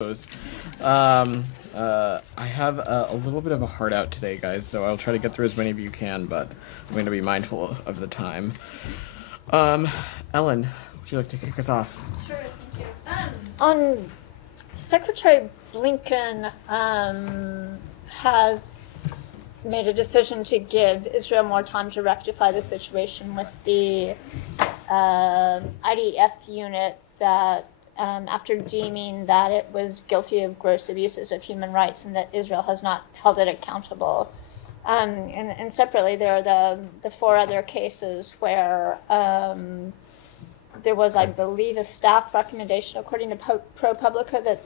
I have a little bit of a heart out today, guys, so I'll try to get through as many of you can, but I'm going to be mindful of the time. Ellen, would you like to kick us off? Sure, thank you. Secretary Blinken has made a decision to give Israel more time to rectify the situation with the IDF unit that after deeming that it was guilty of gross abuses of human rights and that Israel has not held it accountable. And separately, there are the four other cases where there was, I believe, a staff recommendation, according to ProPublica, that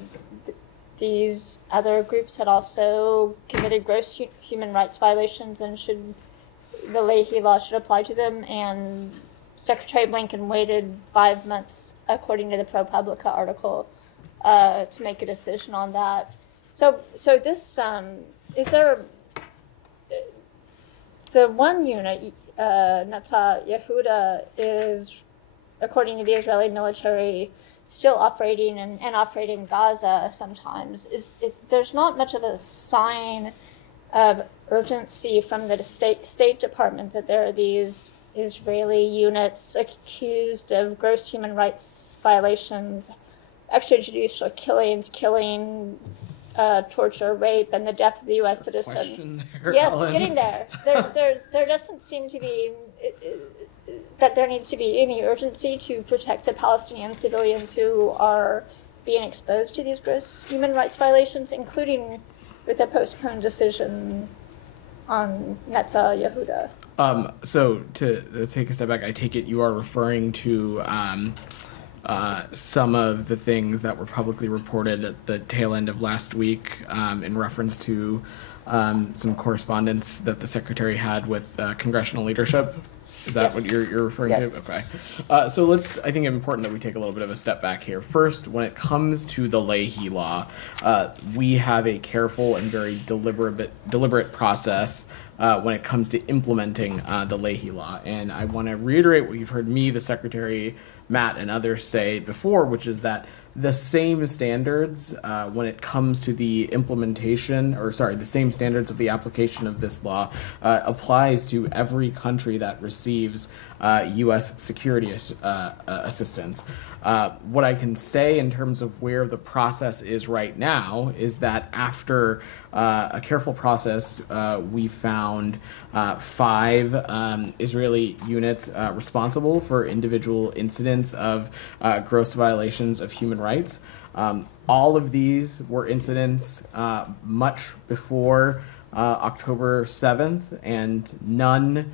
these other groups had also committed gross human rights violations and the Leahy law should apply to them. And Secretary Blinken waited 5 months, according to the ProPublica article, to make a decision on that. So this, is there, the one unit, Netzah Yehuda, is, according to the Israeli military, still operating and operating in Gaza sometimes. There's not much of a sign of urgency from the State Department that there are these Israeli units accused of gross human rights violations, extrajudicial killings, torture, rape, and the death of the U.S. citizen. Yes, Ellen. Getting there. There doesn't seem to be that there needs to be any urgency to protect the Palestinian civilians who are being exposed to these gross human rights violations, including with a postponed decision on Netzah Yehuda. So to take a step back, I take it you are referring to some of the things that were publicly reported at the tail end of last week in reference to some correspondence that the Secretary had with congressional leadership. Is that what you're referring to? Okay. So I think it's important that we take a little bit of a step back here. First, when it comes to the Leahy law, we have a careful and very deliberate process when it comes to implementing the Leahy law. And I want to reiterate what you've heard me, the Secretary, Matt, and others say before, which is that the same standards when it comes to the the same standards of the application of this law applies to every country that receives U.S. security assistance. What I can say in terms of where the process is right now is that after a careful process, we found 5 Israeli units responsible for individual incidents of gross violations of human rights. All of these were incidents much before October 7th, and none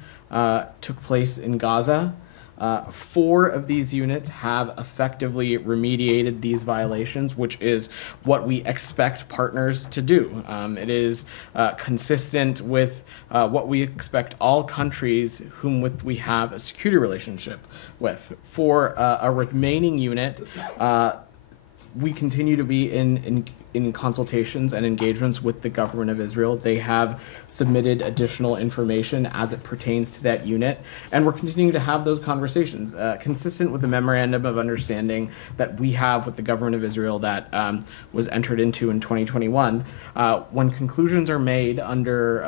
took place in Gaza. 4 of these units have effectively remediated these violations, which is what we expect partners to do. It is consistent with what we expect all countries whom we have a security relationship with. For a remaining unit, we continue to be in consultations and engagements with the government of Israel. They have submitted additional information as it pertains to that unit, and we're continuing to have those conversations, consistent with the memorandum of understanding that we have with the government of Israel that was entered into in 2021. When conclusions are made under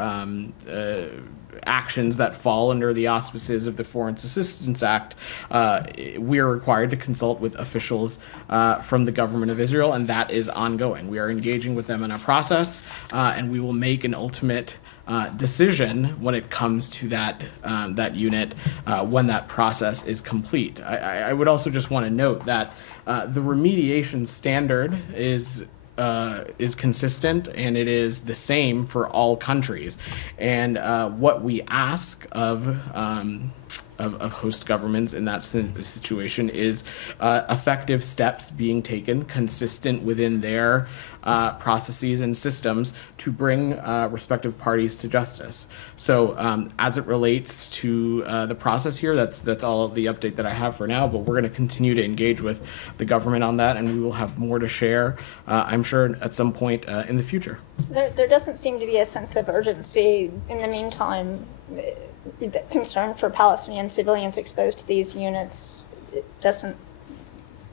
actions that fall under the auspices of the Foreign Assistance Act, we are required to consult with officials from the government of Israel, and that is ongoing. We are engaging with them in a process, and we will make an ultimate decision when it comes to that unit when that process is complete. I would also just want to note that the remediation standard is consistent, and it is the same for all countries. And what we ask of host governments in that situation is effective steps being taken consistent within their processes and systems to bring respective parties to justice. So as it relates to the process here, that's all the update that I have for now, but we're going to continue to engage with the government on that, and we will have more to share, I'm sure, at some point in the future. There doesn't seem to be a sense of urgency in the meantime. The concern for Palestinian civilians exposed to these units, it doesn't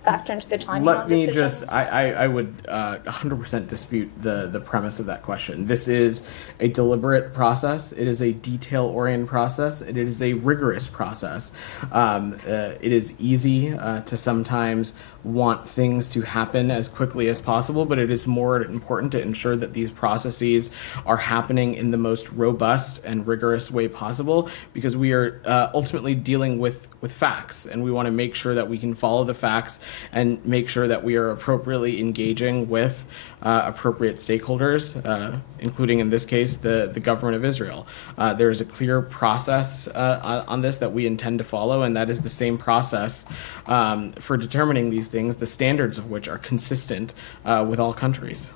factor into the timing Let on me decisions? just, I would 100% dispute the premise of that question. This is a deliberate process. It is a detail-oriented process. It is a rigorous process. It is easy to sometimes want things to happen as quickly as possible, but it is more important to ensure that these processes are happening in the most robust and rigorous way possible, because we are ultimately dealing with facts, and we want to make sure that we can follow the facts and make sure that we are appropriately engaging with appropriate stakeholders, including in this case the government of Israel. There is a clear process on this that we intend to follow, and that is the same process for determining these things, the standards of which are consistent with all countries.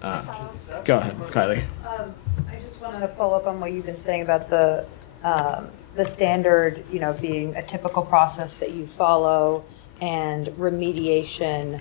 Go ahead, Kylie. I just want to follow up on what you've been saying about the standard, being a typical process that you follow, and remediation,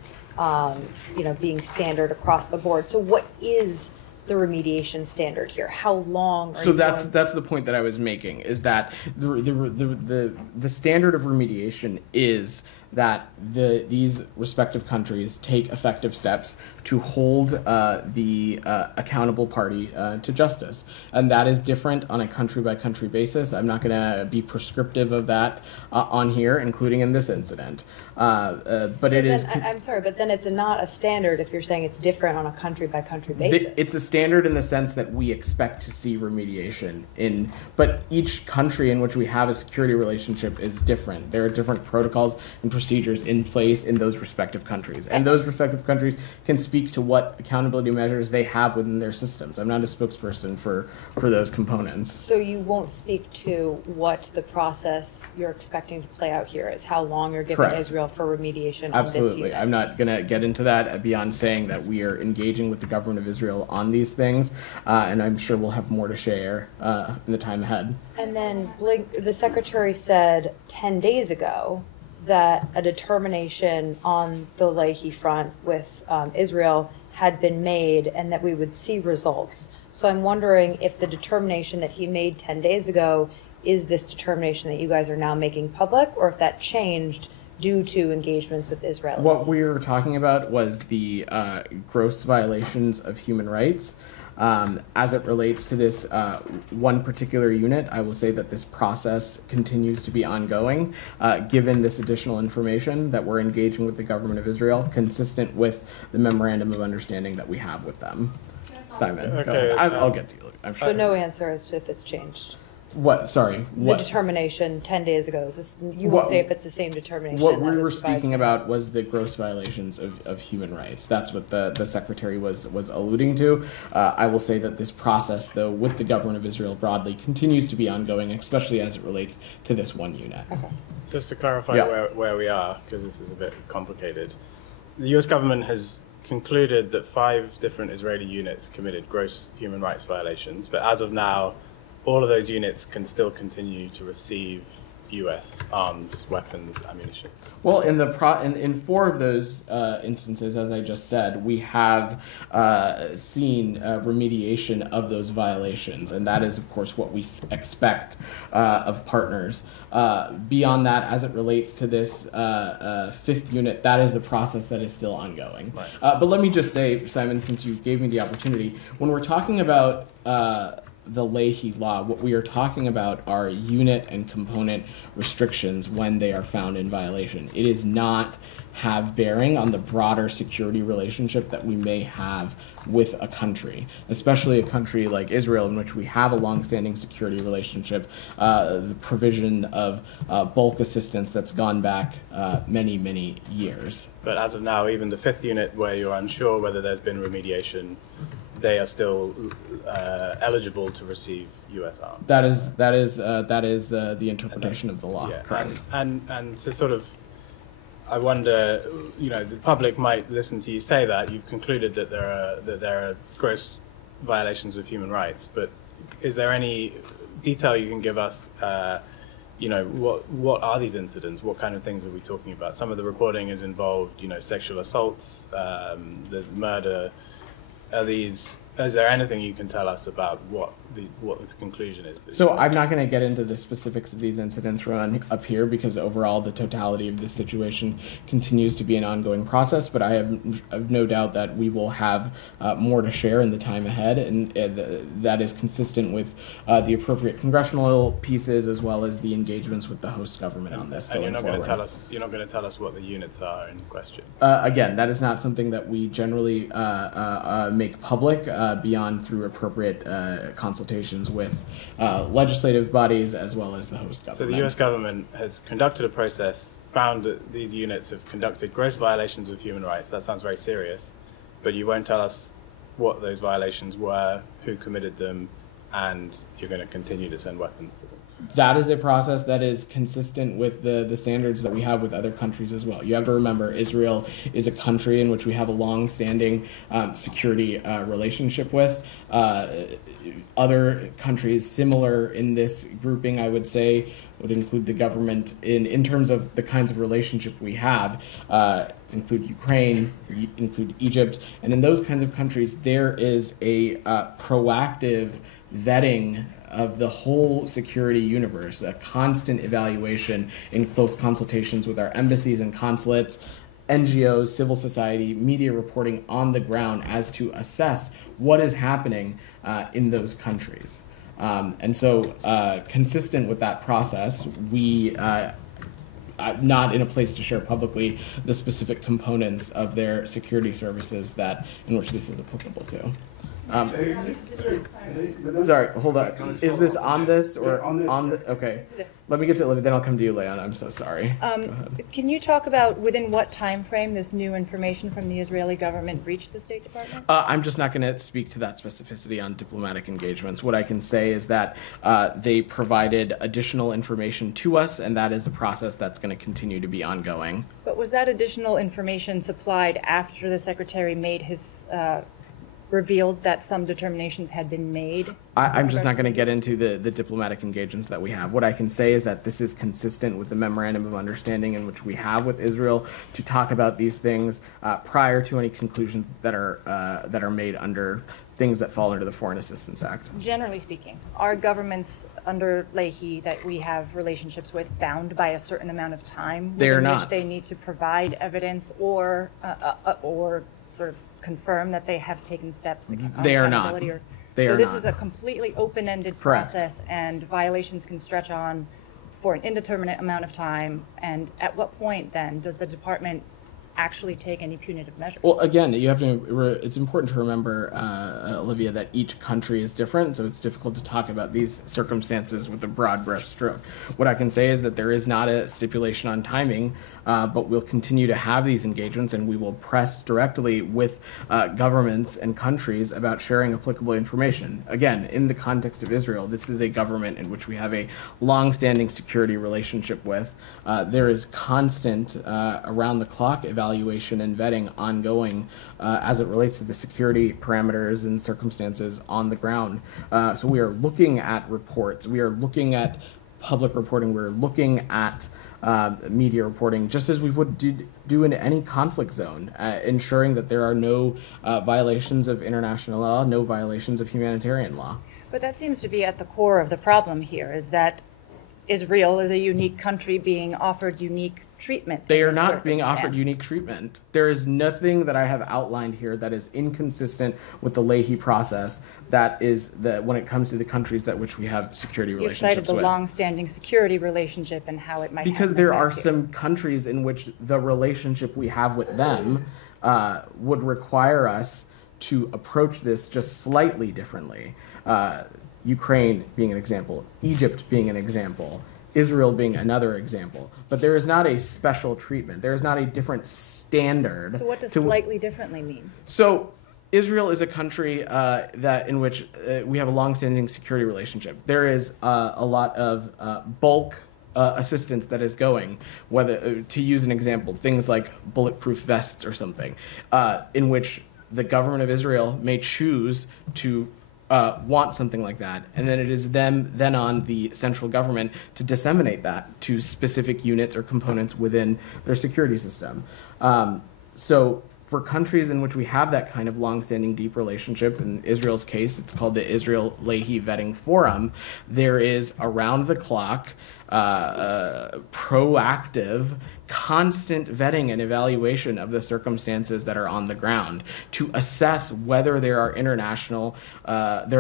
being standard across the board. So what is the remediation standard here? How long are so that's the point that I was making, is that the standard of remediation is that these respective countries take effective steps to hold the accountable party to justice. And that is different on a country-by-country basis. I'm not going to be prescriptive of that on here, including in this incident. But it is... I'm sorry, but then it's not a standard if you're saying it's different on a country-by-country basis. It's a standard in the sense that we expect to see remediation in, but each country in which we have a security relationship is different. There are different protocols and procedures in place in those respective countries. And those respective countries can speak to what accountability measures they have within their systems. I'm not a spokesperson for those components. So you won't speak to what the process you're expecting to play out here is, how long you're giving Correct. Israel for remediation Absolutely. on this unit. I'm not going to get into that beyond saying that we are engaging with the government of Israel on these things, and I'm sure we'll have more to share in the time ahead. And then the secretary said 10 days ago that a determination on the Leahy front with Israel had been made and that we would see results. So I'm wondering if the determination that he made 10 days ago is this determination that you guys are now making public, or if that changed due to engagements with Israelis. What we were talking about was the gross violations of human rights. As it relates to this one particular unit, I will say that this process continues to be ongoing, given this additional information that we're engaging with the government of Israel, consistent with the memorandum of understanding that we have with them. Simon, go ahead. I'll get to you. I'm sure. So no answer as to if it's changed. What? Sorry. The determination 10 days ago. You won't say if it's the same determination. What we were speaking about was the gross violations of human rights. That's what the secretary was alluding to. I will say that this process, though, with the government of Israel broadly, continues to be ongoing, especially as it relates to this one unit. Okay. Just to clarify where we are, because this is a bit complicated, the U.S. government has concluded that 5 different Israeli units committed gross human rights violations, but as of now, all of those units can still continue to receive U.S. arms, weapons, ammunition. Well, in 4 of those instances, as I just said, we have seen remediation of those violations, and that is, of course, what we expect of partners. Beyond that, as it relates to this 5th unit, that is a process that is still ongoing. Right. But let me just say, Simon, since you gave me the opportunity, when we're talking about the Leahy Law, what we are talking about are unit and component restrictions when they are found in violation. It does not have bearing on the broader security relationship that we may have with a country, especially a country like Israel, in which we have a longstanding security relationship, the provision of bulk assistance that's gone back many, many years. But as of now, even the 5th unit, where you're unsure whether there's been remediation, they are still eligible to receive U.S. arms. That is the interpretation of the law. Yeah, correct. and to sort of, I wonder, the public might listen to you say that you've concluded that there are gross violations of human rights, but is there any detail you can give us? What are these incidents? What kind of things are we talking about? Some of the reporting has involved, sexual assaults, the murder. Are these is there anything you can tell us about what this conclusion is? So I'm not going to get into the specifics of these incidents from up here because overall the totality of this situation continues to be an ongoing process, but I have no doubt that we will have more to share in the time ahead, and that is consistent with the appropriate congressional pieces as well as the engagements with the host government on this. And you're not going to tell us what the units are in question. Again, that is not something that we generally make public beyond through appropriate consultations with legislative bodies as well as the host government. So the U.S. government has conducted a process, found that these units have conducted gross violations of human rights. That sounds very serious, but you won't tell us what those violations were, who committed them, and you're going to continue to send weapons to them. That is a process that is consistent with the standards that we have with other countries as well. You have to remember, Israel is a country in which we have a long-standing security relationship with. Other countries similar in this grouping, I would say, would include the government in terms of the kinds of relationship we have, include Ukraine, include Egypt, and in those kinds of countries, there is a proactive vetting of the whole security universe, a constant evaluation in close consultations with our embassies and consulates, NGOs, civil society, media reporting on the ground as to assess what is happening in those countries. And so consistent with that process, we I'm not in a place to share publicly the specific components of their security services in which this is applicable to. Sorry, hold on. Is this on this or on the? Okay, let me get to Olivia. Then I'll come to you, Leon. I'm so sorry. Go ahead. Can you talk about within what time frame this new information from the Israeli government reached the State Department? I'm just not going to speak to that specificity on diplomatic engagements. What I can say is that they provided additional information to us, and that is a process that's going to continue to be ongoing. But was that additional information supplied after the Secretary made his revealed that some determinations had been made? I'm just not going to get into the diplomatic engagements that we have. What I can say is that this is consistent with the memorandum of understanding in which we have with Israel to talk about these things prior to any conclusions that are made under things that fall under the Foreign Assistance Act. Generally speaking, are governments under Leahy that we have relationships with bound by a certain amount of time within which they need to provide evidence or sort of confirm that they have taken steps? They are not. So this is a completely open-ended process, and violations can stretch on for an indeterminate amount of time. And at what point then does the department actually take any punitive measures? Well, again, you have to. It's important to remember, Olivia, that each country is different, so it's difficult to talk about these circumstances with a broad brush stroke. What I can say is that there is not a stipulation on timing, but we'll continue to have these engagements, and we will press directly with governments and countries about sharing applicable information. Again, in the context of Israel, this is a government in which we have a long-standing security relationship with. There is constant, around-the-clock evaluation and vetting ongoing as it relates to the security parameters and circumstances on the ground. So we are looking at reports, we are looking at public reporting, we're looking at media reporting, just as we would do in any conflict zone, ensuring that there are no violations of international law, no violations of humanitarian law. But that seems to be at the core of the problem here, is that Israel is a unique country being offered unique treatment. They are not being offered unique treatment. There is nothing that I have outlined here that is inconsistent with the Leahy process when it comes to the countries that which we have security relationships with. You've cited the long-standing security relationship and how it might because there are some countries in which the relationship we have with them would require us to approach this just slightly differently. Ukraine being an example, Egypt being an example, Israel being another example. But there is not a special treatment. There is not a different standard. So what does slightly differently mean? So Israel is a country in which we have a long-standing security relationship. There is a lot of bulk assistance that is going, whether to use an example, things like bulletproof vests or something, in which the government of Israel may choose to want something like that, and then it is then on the central government to disseminate that to specific units or components within their security system. So for countries in which we have that kind of longstanding deep relationship, in Israel's case, it's called the Israel Leahy Vetting Forum, there is around the clock, proactive, constant vetting and evaluation of the circumstances that are on the ground to assess whether there are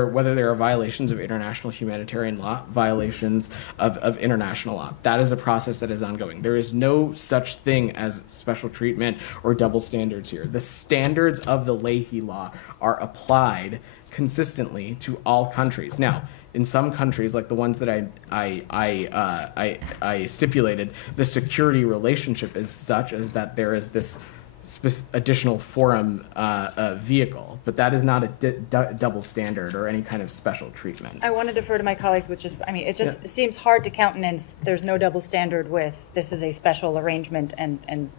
whether there are violations of international humanitarian law, violations of international law. That is a process that is ongoing. There is no such thing as special treatment or double standards here. The standards of the Leahy Law are applied consistently to all countries. Now, in some countries, like the ones that I stipulated, the security relationship is such as that there is this additional forum vehicle, but that is not a double standard or any kind of special treatment. I want to defer to my colleagues, which is, I mean, it seems hard to countenance. There's no double standard with this is a special arrangement and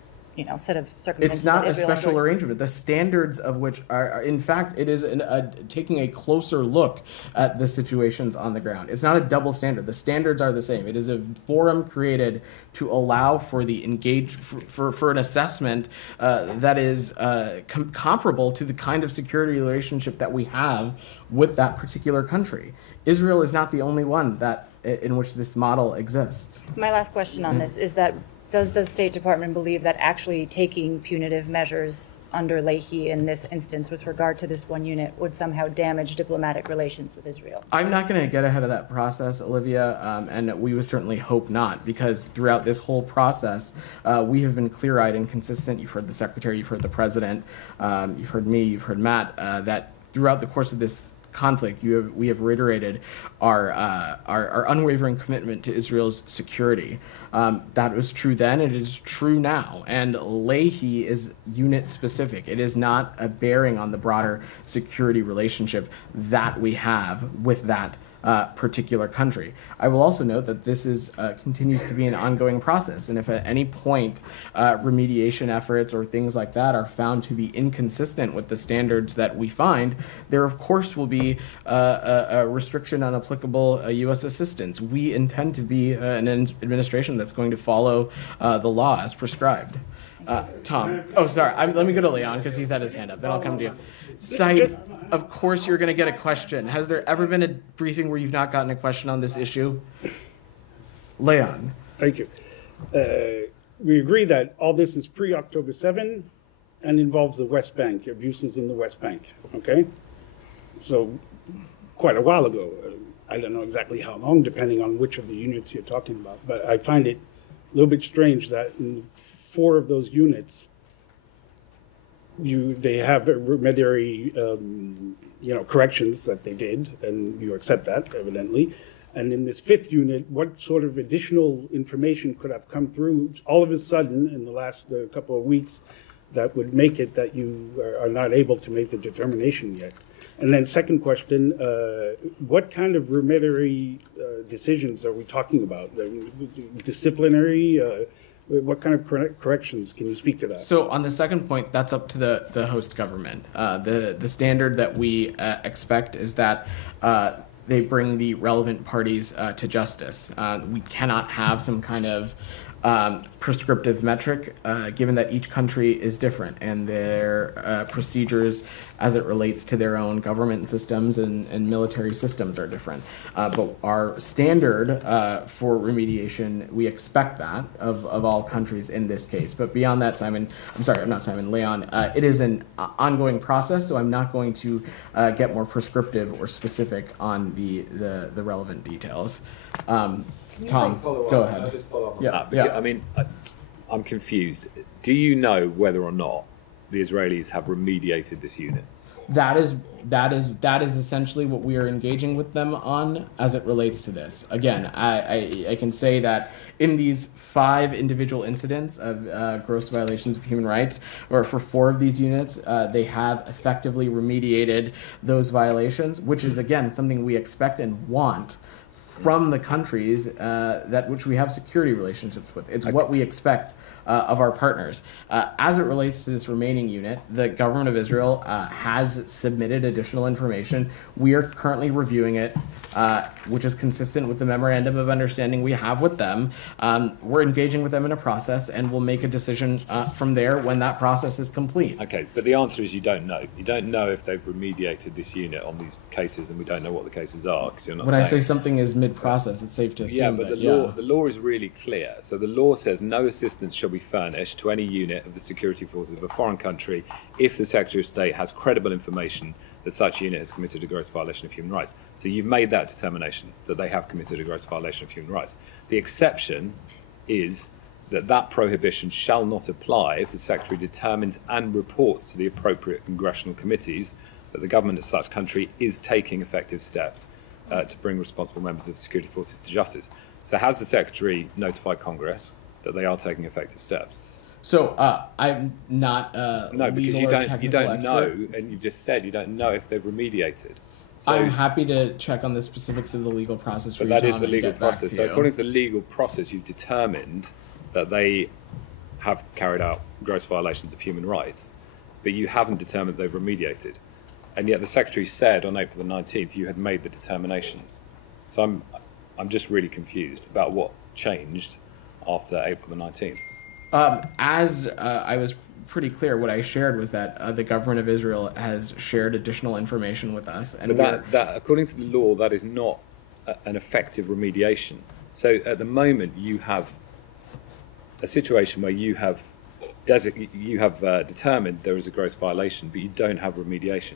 set of circumstances. It's not a Israel special enjoys. arrangement. The standards of which are in fact, it is taking a closer look at the situations on the ground. It's not a double standard. The standards are the same. It is a forum created to allow for the for an assessment that is comparable to the kind of security relationship that we have with that particular country. Israel is not the only one in which this model exists. My last question on this is that does the State Department believe that actually taking punitive measures under Leahy in this instance with regard to this one unit would somehow damage diplomatic relations with Israel? I'm not going to get ahead of that process, Olivia, and we would certainly hope not, because throughout this whole process, we have been clear-eyed and consistent. You've heard the Secretary, you've heard the President, you've heard me, you've heard Matt, that throughout the course of this conflict, we have reiterated our unwavering commitment to Israel's security. That was true then, it is true now, and Leahy is unit specific. It is not a bearing on the broader security relationship that we have with that particular country. I will also note that this continues to be an ongoing process, and if at any point remediation efforts or things like that are found to be inconsistent with the standards that we find, there of course will be a restriction on applicable U.S. assistance. We intend to be an administration that's going to follow the law as prescribed. Tom. Oh, sorry. Let me go to Leon because he's had his hand up. Then I'll come to you. Said, of course you're going to get a question. Has there ever been a briefing where you've not gotten a question on this issue? Leon. Thank you. We agree that all this is pre-October 7 and involves the West Bank, abuses in the West Bank, okay? So quite a while ago. I don't know exactly how long, depending on which of the units you're talking about, but I find it a little bit strange that in 4 of those units, they have remediary, corrections that they did, and you accept that, evidently. And in this 5th unit, what sort of additional information could have come through all of a sudden in the last couple of weeks that would make it that you are not able to make the determination yet? And then second question, what kind of remediary decisions are we talking about? Disciplinary? What kind of corrections? Can you speak to that? So on the second point, that's up to the host government. The standard that we expect is that they bring the relevant parties to justice. We cannot have some kind of prescriptive metric, given that each country is different and their procedures as it relates to their own government systems and military systems are different. But our standard for remediation, we expect that of all countries in this case. But beyond that, Leon, it is an ongoing process, so I'm not going to get more prescriptive or specific on the relevant details. Tom, go ahead. I'll just follow up on Yeah, that. yeah. I mean, I'm confused. Do you know whether or not the Israelis have remediated this unit? That is essentially what we are engaging with them on as it relates to this. Again, I can say that in these 5 individual incidents of gross violations of human rights, or for 4 of these units, they have effectively remediated those violations, which is, again, something we expect and want from the countries that which we have security relationships with. It's what we expect of our partners. As it relates to this remaining unit, the government of Israel has submitted additional information. We are currently reviewing it, which is consistent with the memorandum of understanding we have with them. We're engaging with them in a process, and we'll make a decision from there when that process is complete. Okay, but the answer is you don't know. You don't know if they've remediated this unit on these cases, and we don't know what the cases are because you're not When saying. I say something is mid-process, it's safe to assume Yeah, but that, the law is really clear. So the law says no assistance shall be furnished to any unit of the security forces of a foreign country if the Secretary of State has credible information that such unit has committed a gross violation of human rights. So you've made that determination that they have committed a gross violation of human rights. The exception is that prohibition shall not apply if the Secretary determines and reports to the appropriate congressional committees that the government of such country is taking effective steps to bring responsible members of security forces to justice. So has the Secretary notified Congress that they are taking effective steps? So I'm not No, because legal you or don't technical expert. know, and you've just said you don't know if they've remediated. So, I'm happy to check on the specifics of the legal process for but you, that Tom, is the and legal get back process. to So you. according to the legal process, you've determined that they have carried out gross violations of human rights, but you haven't determined they've remediated. And yet the Secretary said on April the 19th you had made the determinations. So I'm just really confused about what changed after April the 19th. As I was pretty clear, what I shared was that the government of Israel has shared additional information with us, and But that, according to the law, that is not an effective remediation. So at the moment, you have a situation where you have determined there is a gross violation, but you don't have remediation.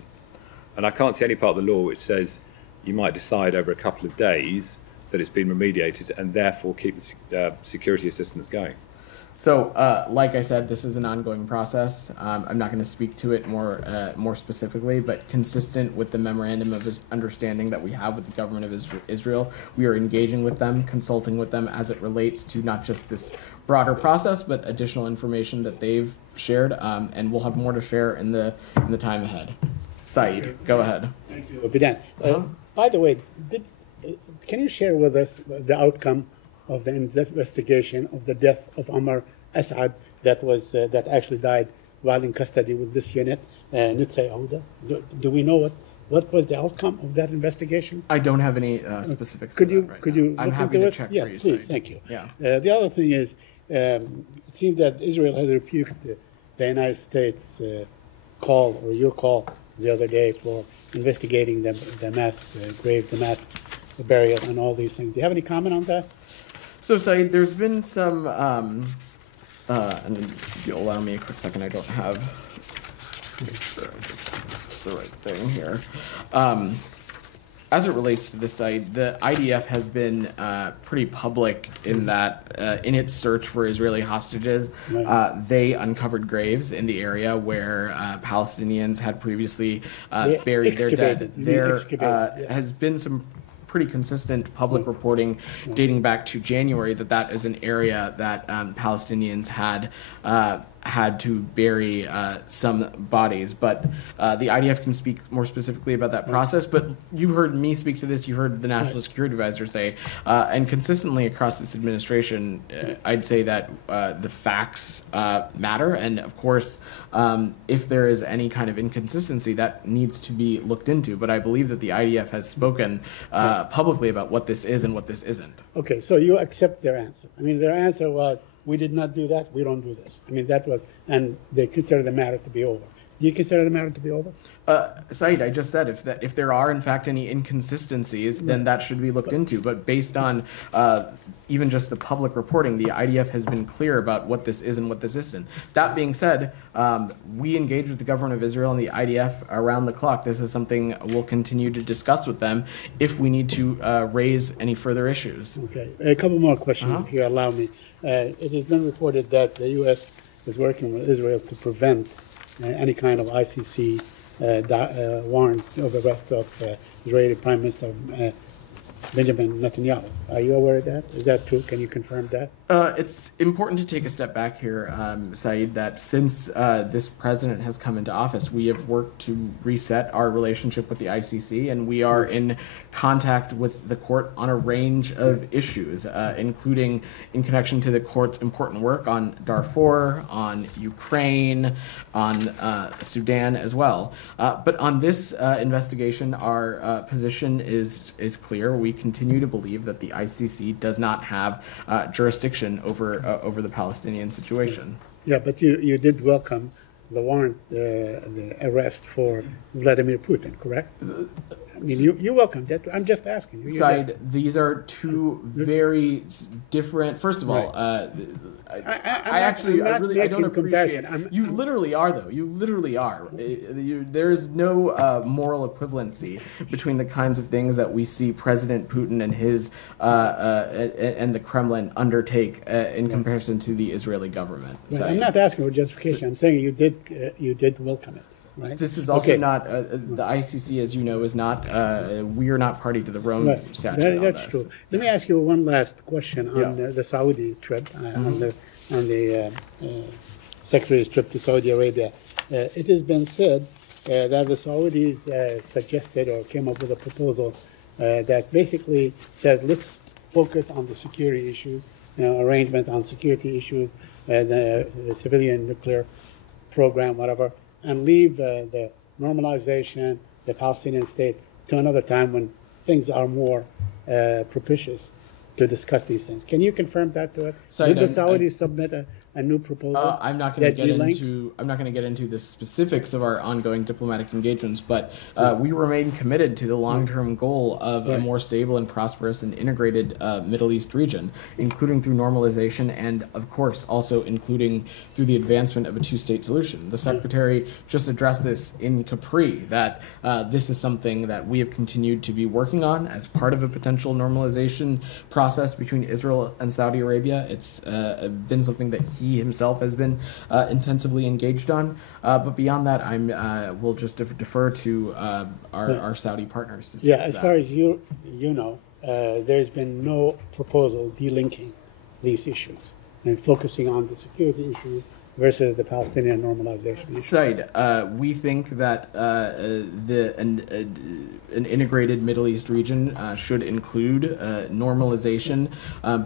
And I can't see any part of the law which says you might decide over a couple of days that it's been remediated and therefore keep the security assistance going. So, like I said, this is an ongoing process. I'm not going to speak to it more specifically, but consistent with the memorandum of understanding that we have with the government of Israel, we are engaging with them, consulting with them as it relates to not just this broader process, but additional information that they've shared, and we'll have more to share in the time ahead. Saeed, go ahead. Thank you, Vedant. By the way, can you share with us the outcome of the investigation of the death of Amr Asad that actually died while in custody with this unit, Nitzay Ouda? Do we know what was the outcome of that investigation? I don't have any specifics. Could to you that right could now. you I'm look happy into to it? check Yeah, for you. please, Saeed. thank you. Yeah. The other thing is, it seems that Israel has rebuked the United States call, or your call the other day, for investigating the mass grave, the mass burial, and all these things. Do you have any comment on that? So, Saeed, there's been some, and if you'll allow me a quick second, I don't have, make sure I just the right thing here. As it relates to this site, the IDF has been pretty public in that in its search for Israeli hostages, they uncovered graves in the area where Palestinians had previously buried their dead. There has been some pretty consistent public reporting dating back to January that is an area that Palestinians had to bury some bodies, but the IDF can speak more specifically about that process. But you heard me speak to this, you heard the National Security Advisor say, and consistently across this administration, I'd say that the facts matter, and of course, if there is any kind of inconsistency, that needs to be looked into. But I believe that the IDF has spoken publicly about what this is and what this isn't. Okay, so you accept their answer. I mean, their answer was, we did not do that, we don't do this. I mean, that was, and they consider the matter to be over. Do you consider the matter to be over? Saeed, I just said if there are in fact any inconsistencies, then that should be looked into. But based on even just the public reporting, the IDF has been clear about what this is and what this isn't. That being said, we engage with the government of Israel and the IDF around the clock. This is something we'll continue to discuss with them if we need to raise any further issues. Okay, a couple more questions, if you allow me. It has been reported that the U.S. is working with Israel to prevent any kind of ICC warrant of arrest of Israeli Prime Minister Benjamin Netanyahu. Are you aware of that? Is that true? Can you confirm that? It's important to take a step back here, Saeed, that since this president has come into office, we have worked to reset our relationship with the ICC, and we are in contact with the court on a range of issues, including in connection to the court's important work on Darfur, on Ukraine, on Sudan as well. But on this investigation, our position is clear. We continue to believe that the ICC does not have jurisdiction over the Palestinian situation. Yeah, but you did welcome the warrant, the arrest for Vladimir Putin, correct? I mean, you welcomed it. I'm just asking you. Said these are two very different. First of all, I don't appreciate. You literally are, though. You literally are. There is no moral equivalency between the kinds of things that we see President Putin and his and the Kremlin undertake in comparison to the Israeli government. Well, I'm not asking for justification. I'm saying you did welcome it. Right. This is also not the ICC, as you know, is not. We are not party to the Rome statute. That's true. Let me ask you one last question on the Saudi trip, on the Secretary's trip to Saudi Arabia. It has been said that the Saudis suggested or came up with a proposal that basically says let's focus on the security issues, arrangement on security issues, the civilian nuclear program, whatever, and leave the normalization, the Palestinian state, to another time when things are more propitious to discuss these things. Can you confirm that to us? Did the Saudis submit a new proposal? I'm not going to get into the specifics of our ongoing diplomatic engagements, but we remain committed to the long-term goal of a more stable and prosperous and integrated Middle East region, including through normalization and, of course, also including through the advancement of a two-state solution. The Secretary just addressed this in Capri, that this is something that we have continued to be working on as part of a potential normalization process between Israel and Saudi Arabia. It's been something that he himself has been intensively engaged on. But beyond that, we'll just defer to our Saudi partners to speak to as that. far as you know, there's been no proposal delinking these issues and focusing on the security issues versus the Palestinian normalization. Said, we think that an integrated Middle East region should include normalization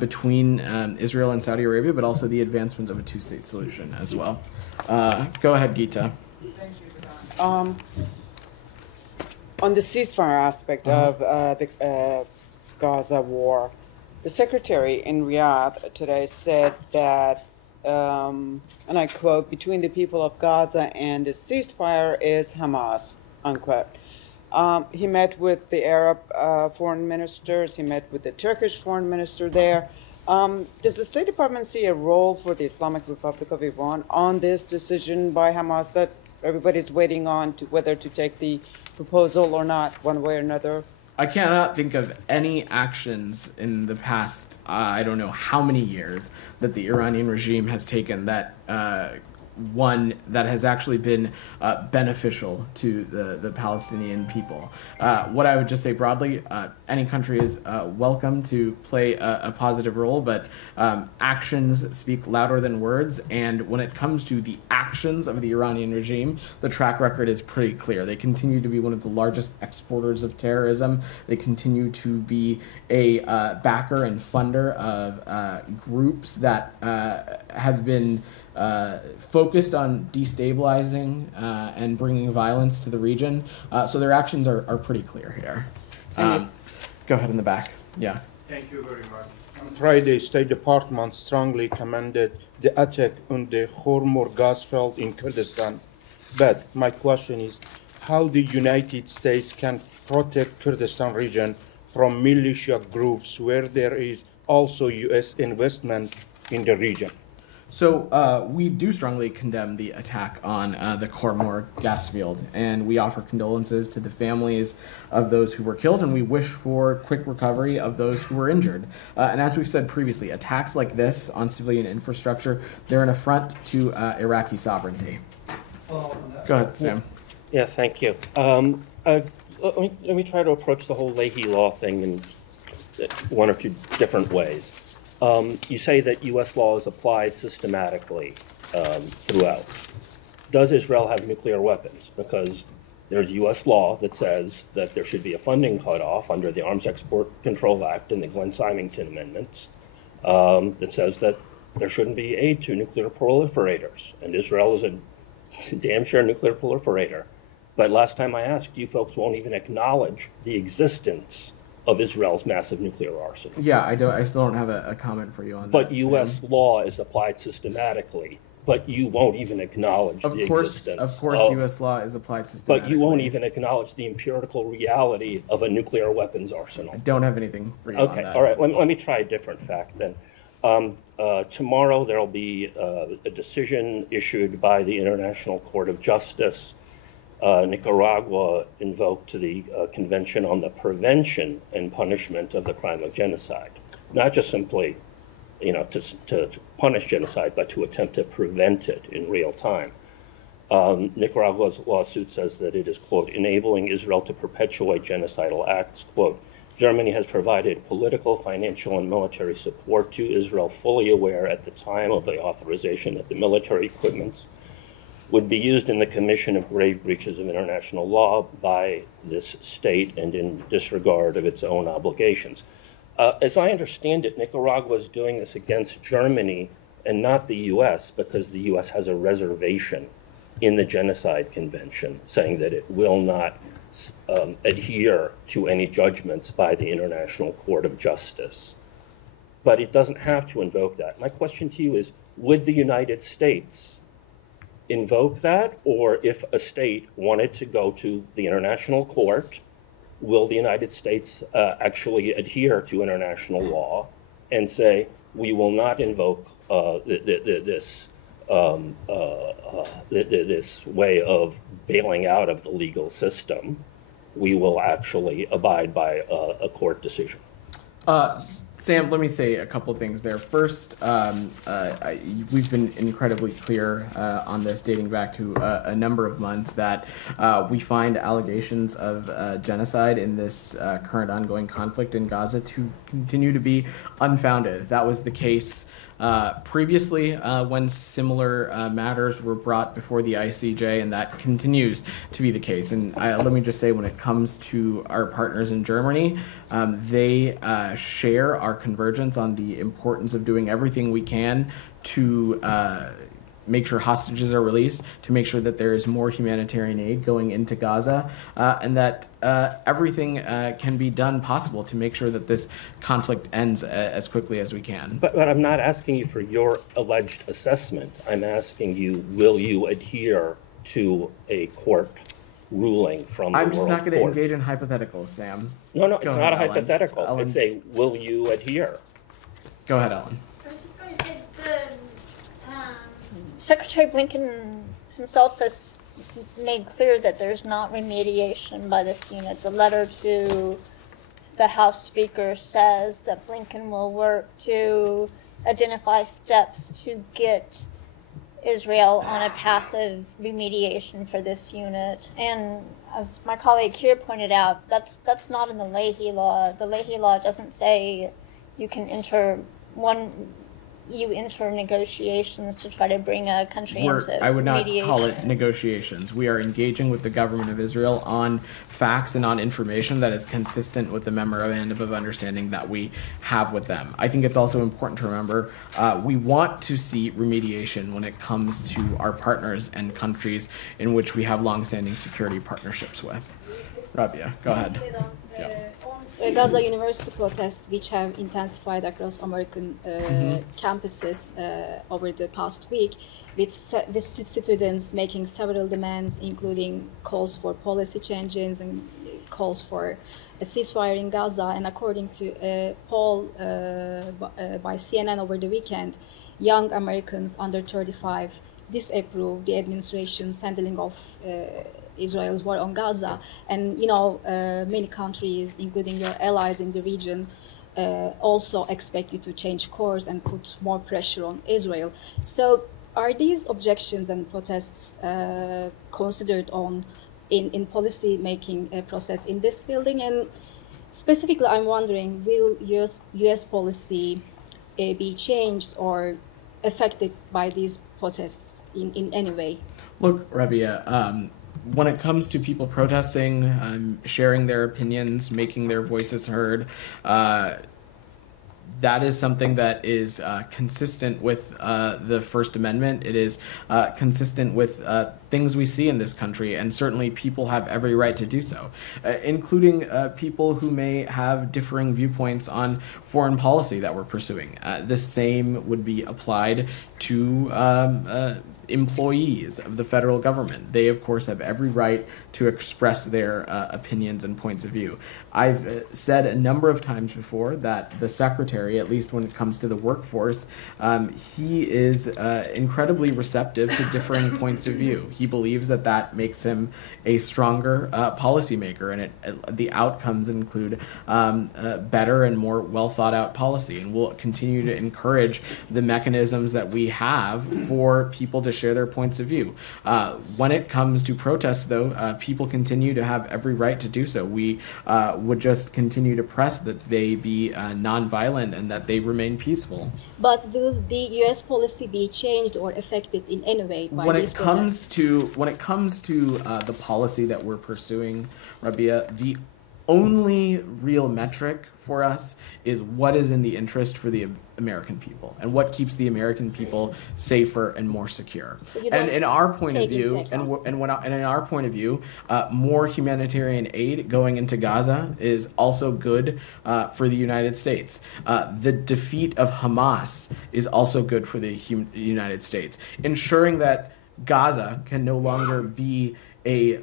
between Israel and Saudi Arabia, but also the advancement of a two-state solution as well. Go ahead, Geeta. Thank you, on the ceasefire aspect of the Gaza war, the Secretary in Riyadh today said that, and I quote, between the people of Gaza and the ceasefire is Hamas, unquote. He met with the Arab foreign ministers. He met with the Turkish foreign minister there. Does the State Department see a role for the Islamic Republic of Iran on this decision by Hamas that everybody's waiting on to whether to take the proposal or not, one way or another? I cannot think of any actions in the past, I don't know how many years, that the Iranian regime has taken that one that has actually been beneficial to the Palestinian people. What I would just say broadly, any country is welcome to play a positive role, but actions speak louder than words, and when it comes to the actions of the Iranian regime, the track record is pretty clear. They continue to be one of the largest exporters of terrorism. They continue to be a backer and funder of groups that have been focused on destabilizing and bringing violence to the region. So their actions are pretty clear here. Go ahead in the back. Yeah. Thank you very much. On Friday, State Department strongly commended the attack on the Hormuz gas field in Kurdistan. But my question is, how the United States can protect Kurdistan region from militia groups where there is also U.S. investment in the region? So we do strongly condemn the attack on the Hormuz gas field, and we offer condolences to the families of those who were killed, and we wish for quick recovery of those who were injured. And as we've said previously, attacks like this on civilian infrastructure, they're an affront to Iraqi sovereignty. Go ahead, Sam. Yeah, thank you. Let me try to approach the whole Leahy law thing in one or two different ways. You say that U.S. law is applied systematically throughout. Does Israel have nuclear weapons? Because there's U.S. law that says that there should be a funding cutoff under the Arms Export Control Act and the Glenn-Symington Amendments that says that there shouldn't be aid to nuclear proliferators. And Israel is a damn sure nuclear proliferator. But last time I asked, you folks won't even acknowledge the existence of Israel's massive nuclear arsenal. Yeah, I still don't have a comment for you on that. But U.S. Sam. law is applied systematically, but you won't even acknowledge the existence. Of course, U.S. law is applied systematically. But you won't even acknowledge the empirical reality of a nuclear weapons arsenal. I don't have anything for you on Okay, that. all right. Let me try a different fact then. Tomorrow there will be a decision issued by the International Court of Justice. Nicaragua invoked the Convention on the Prevention and Punishment of the Crime of Genocide, not just simply, to punish genocide, but to attempt to prevent it in real time. Nicaragua's lawsuit says that it is, quote, enabling Israel to perpetuate genocidal acts, quote, Germany has provided political, financial, and military support to Israel, fully aware at the time of the authorization that the military equipment would be used in the commission of grave breaches of international law by this state and in disregard of its own obligations. As I understand it, Nicaragua is doing this against Germany and not the U.S. because the U.S. has a reservation in the Genocide Convention saying that it will not adhere to any judgments by the International Court of Justice. But it doesn't have to invoke that. My question to you is, would the United States invoke that? Or if a state wanted to go to the International Court, will the United States actually adhere to international law and say, we will not invoke this way of bailing out of the legal system? We will actually abide by a court decision. Sam, let me say a couple of things there. First, we've been incredibly clear on this, dating back to a number of months, that we find allegations of genocide in this current ongoing conflict in Gaza to continue to be unfounded. That was the case previously when similar matters were brought before the ICJ, and that continues to be the case. And let me just say, when it comes to our partners in Germany, they share our convergence on the importance of doing everything we can to make sure hostages are released, to make sure that there is more humanitarian aid going into Gaza, and that everything can be done possible to make sure that this conflict ends as quickly as we can. But I'm not asking you for your alleged assessment. I'm asking you, will you adhere to a court ruling from the I'm World just not going to Court? engage in hypotheticals, Sam. No, Go it's ahead, not a Ellen. hypothetical. Ellen. It's a, will you adhere? Go ahead, Ellen. I was just going to say Secretary Blinken himself has made clear that there's not remediation by this unit. The letter to the House Speaker says that Blinken will work to identify steps to get Israel on a path of remediation for this unit. And as my colleague here pointed out, that's not in the Leahy law. The Leahy law doesn't say you can enter negotiations to try to bring a country into I would not mediation. call it negotiations. We are engaging with the government of Israel on facts and on information that is consistent with the memorandum of understanding that we have with them. I think it's also important to remember we want to see remediation when it comes to our partners and countries in which we have longstanding security partnerships with. Rabia, go ahead. Gaza University protests, which have intensified across American campuses over the past week, with students making several demands, including calls for policy changes and calls for a ceasefire in Gaza. And according to a poll by CNN over the weekend, young Americans under 35 disapprove the administration's handling of Israel's war on Gaza, and many countries, including your allies in the region, also expect you to change course and put more pressure on Israel. So, are these objections and protests considered in policy making process in this building? And specifically, I'm wondering, will U.S. policy be changed or affected by these protests in any way? Look, Rabia, when it comes to people protesting, sharing their opinions, making their voices heard, that is something that is consistent with the First Amendment. It is consistent with things we see in this country, and certainly people have every right to do so, including people who may have differing viewpoints on foreign policy that we're pursuing. The same would be applied to employees of the federal government. They, of course, have every right to express their opinions and points of view. I've said a number of times before that the secretary, at least when it comes to the workforce, he is incredibly receptive to differing points of view. He believes that that makes him a stronger policymaker, and the outcomes include better and more well thought out policy. And we'll continue to encourage the mechanisms that we have for people to share their points of view. When it comes to protests, though, people continue to have every right to do so. We would just continue to press that they be nonviolent and that they remain peaceful. But will the U.S. policy be changed or affected in any way by these protests? When it comes to the policy that we're pursuing, Rabia, the only real metric for us is what is in the interest for the American people and what keeps the American people safer and more secure. So and in our point of view, in our point of view, more humanitarian aid going into Gaza is also good for the United States. The defeat of Hamas is also good for the United States. Ensuring that Gaza can no longer be a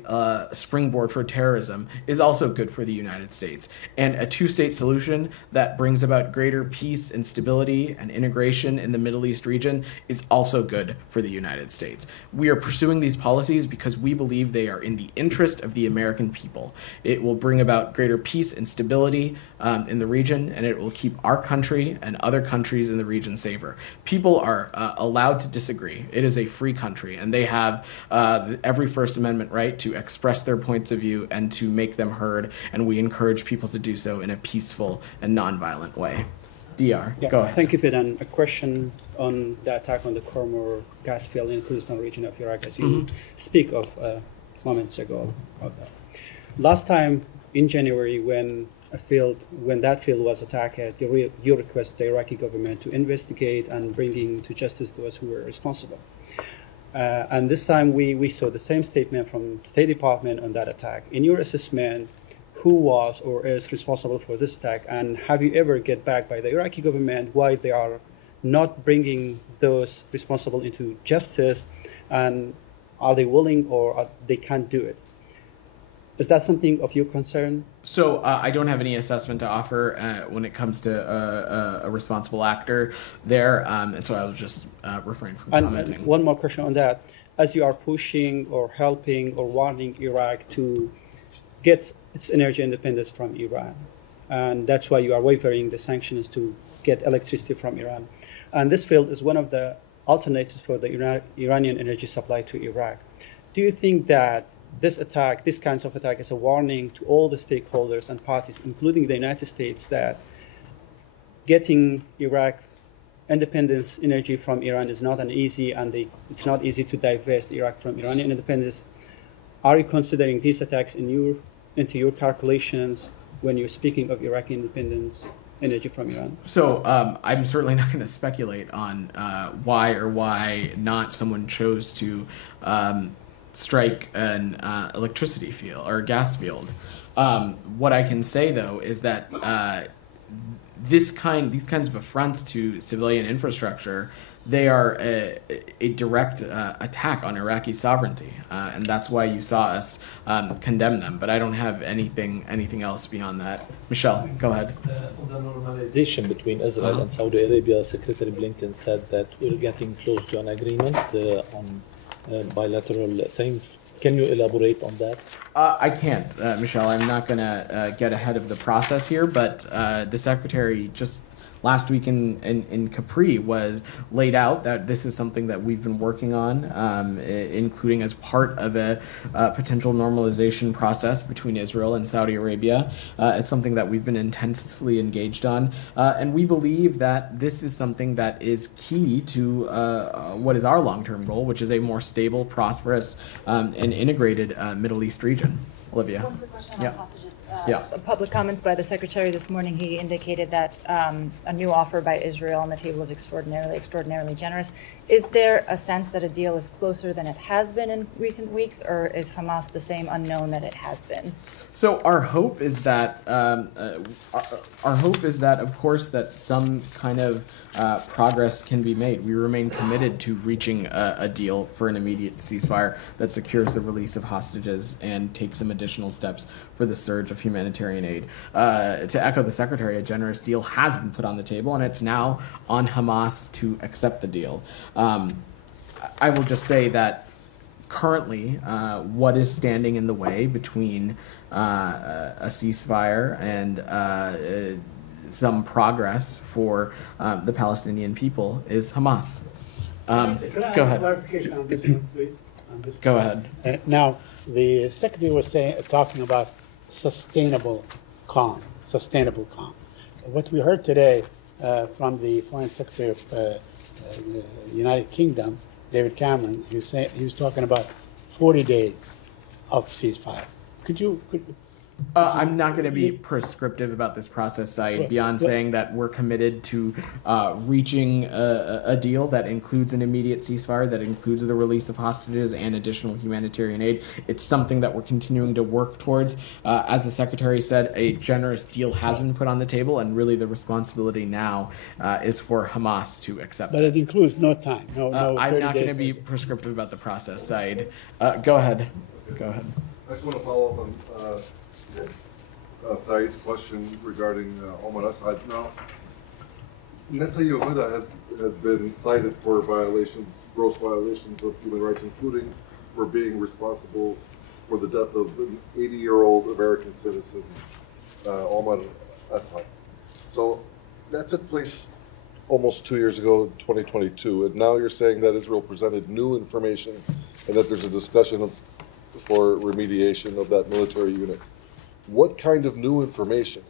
springboard for terrorism is also good for the United States. And a two-state solution that brings about greater peace and stability and integration in the Middle East region is also good for the United States. We are pursuing these policies because we believe they are in the interest of the American people. It will bring about greater peace and stability in the region, and it will keep our country and other countries in the region safer. People are allowed to disagree. It is a free country, and they have every First Amendment right to express their points of view and to make them heard, and we encourage people to do so in a peaceful and nonviolent way. DR, go ahead. Thank you, Vedant. A question on the attack on the Khormor gas field in the Kurdistan region of Iraq, as you speak of moments ago. Of that. Last time in January, when that field was attacked, you requested the Iraqi government to investigate and bringing to justice those who were responsible. And this time we saw the same statement from State Department on that attack. In your assessment, who was or is responsible for this attack, and have you ever get back by the Iraqi government why they are not bringing those responsible into justice, and are they willing or they can't do it? Is that something of your concern? So I don't have any assessment to offer when it comes to a responsible actor there, and so I will just refrain from commenting. And one more question on that. As you are pushing or helping or wanting Iraq to get its energy independence from Iran, and that's why you are wavering the sanctions to get electricity from Iran. And this field is one of the alternatives for the Iranian energy supply to Iraq. Do you think that this kinds of attack is a warning to all the stakeholders and parties, including the United States, that getting Iraq independence energy from Iran is not it's not easy to divest Iraq from Iranian independence? Are you considering these attacks into your calculations when you're speaking of Iraqi independence energy from Iran? So I'm certainly not going to speculate on why or why not someone chose to strike an electricity field or a gas field. What I can say, though, is that these kinds of affronts to civilian infrastructure, they are a direct attack on Iraqi sovereignty, and that's why you saw us condemn them. But I don't have anything else beyond that. Michelle, go ahead. On the normalization between Israel and Saudi Arabia, Secretary Blinken said that we're getting close to an agreement on bilateral things. Can you elaborate on that? I can't, Michelle. I'm not going to get ahead of the process here, but the Secretary just last week in Capri was laid out that this is something that we've been working on, including as part of a potential normalization process between Israel and Saudi Arabia. It's something that we've been intensively engaged on, and we believe that this is something that is key to what is our long-term goal, which is a more stable, prosperous, and integrated Middle East region. Olivia. One quick question Yeah. on hostages. Yeah. Public comments by the Secretary this morning, he indicated that a new offer by Israel on the table is extraordinarily generous. Is there a sense that a deal is closer than it has been in recent weeks, or is Hamas the same unknown that it has been? So our hope is that of course, that some kind of progress can be made. We remain committed to reaching a deal for an immediate ceasefire that secures the release of hostages and takes some additional steps for the surge of humanitarian aid. To echo the Secretary, a generous deal has been put on the table, and it's now on Hamas to accept the deal. I will just say that currently, what is standing in the way between a ceasefire and some progress for the Palestinian people is Hamas. Go ahead. Clarification on this one, please. Go ahead. Now, the secretary was talking about sustainable calm. What we heard today from the Foreign Secretary of the United Kingdom, David Cameron, he was talking about 40 days of ceasefire. I'm not going to be prescriptive about this process, Saeed, beyond saying that we're committed to reaching a deal that includes an immediate ceasefire, that includes the release of hostages and additional humanitarian aid. It's something that we're continuing to work towards. As the Secretary said, a generous deal has been put on the table, and really the responsibility now is for Hamas to accept it. But it includes no time. I'm not going to be prescriptive about the process, Saeed. Go ahead. I just want to follow up on Saeed's question regarding Omar Assad. Now, Netza Yehuda has been cited for gross violations of human rights, including for being responsible for the death of an 80-year-old American citizen, Omar Assad. So that took place almost 2 years ago, 2022, and now you're saying that Israel presented new information and that there's a discussion for remediation of that military unit. What kind of new information,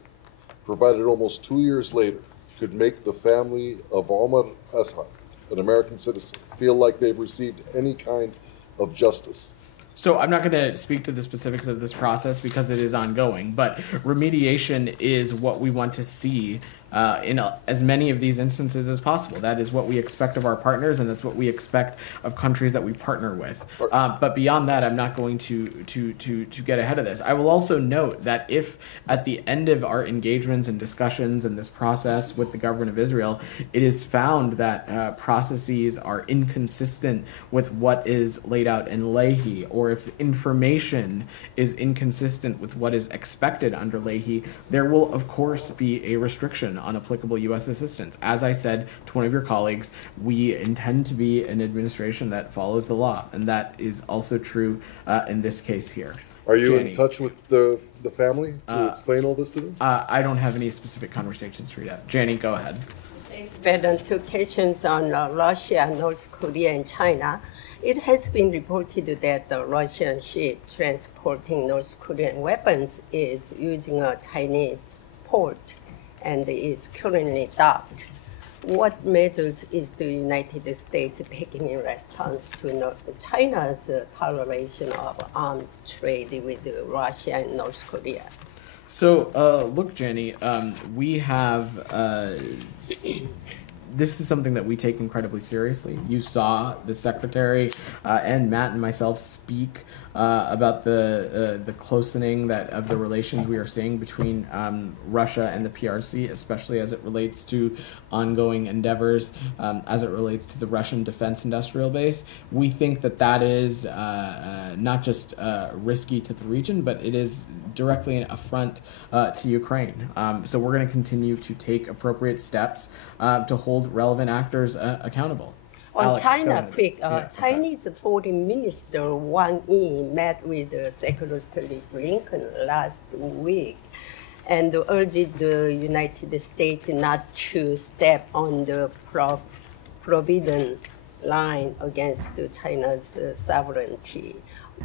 provided almost 2 years later, could make the family of Omar Assad, an American citizen, feel like they've received any kind of justice? So I'm not going to speak to the specifics of this process because it is ongoing, but remediation is what we want to see in as many of these instances as possible. That is what we expect of our partners, and that's what we expect of countries that we partner with. But beyond that, I'm not going to get ahead of this. I will also note that if at the end of our engagements and discussions in this process with the government of Israel, it is found that processes are inconsistent with what is laid out in Leahy, or if information is inconsistent with what is expected under Leahy, there will of course be a restriction on applicable U.S. assistance. As I said to one of your colleagues, we intend to be an administration that follows the law, and that is also true in this case here. Are you in touch with the family to explain all this to them? I don't have any specific conversations for you yet. Janie, go ahead. Vedant, two questions on Russia, North Korea, and China. It has been reported that the Russian ship transporting North Korean weapons is using a Chinese port and is currently docked. What measures is the United States taking in response to China's toleration of arms trade with Russia and North Korea? So, look, Jenny, we have, this is something that we take incredibly seriously. You saw the Secretary and Matt and myself speak about the closening of the relations we are seeing between Russia and the PRC, especially as it relates to ongoing endeavors, as it relates to the Russian defense industrial base. We think that is not just risky to the region, but it is directly an affront to Ukraine. So we're going to continue to take appropriate steps to hold relevant actors accountable. On Alex, China, Chinese Foreign Minister Wang Yi met with Secretary Blinken last week. and urged the United States not to step on the forbidden line against China's sovereignty.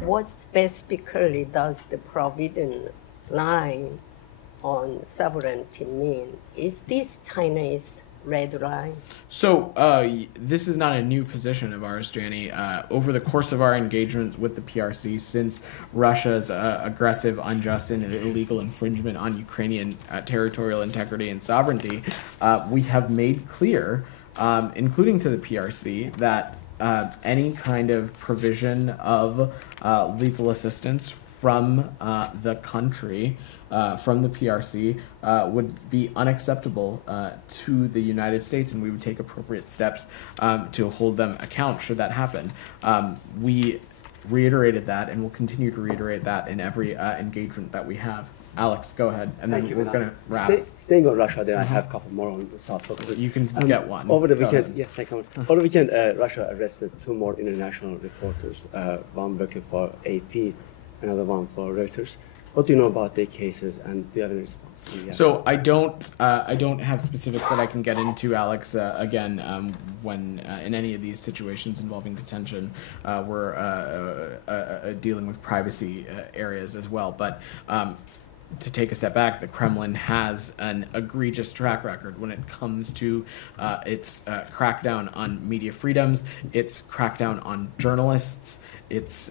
What specifically does the forbidden line on sovereignty mean? Is this China's red line? So this is not a new position of ours, Janie. Over the course of our engagement with the PRC, since Russia's aggressive, unjust, and illegal infringement on Ukrainian territorial integrity and sovereignty, we have made clear, including to the PRC, that any kind of provision of lethal assistance from the country, from the PRC, would be unacceptable to the United States, and we would take appropriate steps to hold them account should that happen. We reiterated that, and will continue to reiterate that in every engagement that we have. Alex, go ahead, and then we're going to wrap. Staying on Russia, then I have a couple more on the South Caucasus. You can get one. Over the weekend, yeah, thanks so much. Over the weekend, Russia arrested 2 more international reporters, one working for AP, another one for Reuters. What do you know about their cases, and do you have any response? So I don't have specifics that I can get into, Alex. Again, when in any of these situations involving detention, we're dealing with privacy areas as well. But to take a step back, the Kremlin has an egregious track record when it comes to its crackdown on media freedoms, its crackdown on journalists, its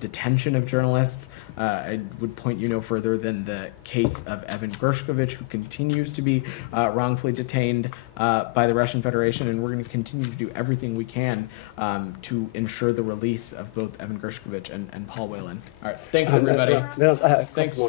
detention of journalists. I would point you no further than the case of Evan Gershkovich, who continues to be wrongfully detained by the Russian Federation, and we're going to continue to do everything we can to ensure the release of both Evan Gershkovich and Paul Whelan. All right, thanks everybody. Thanks.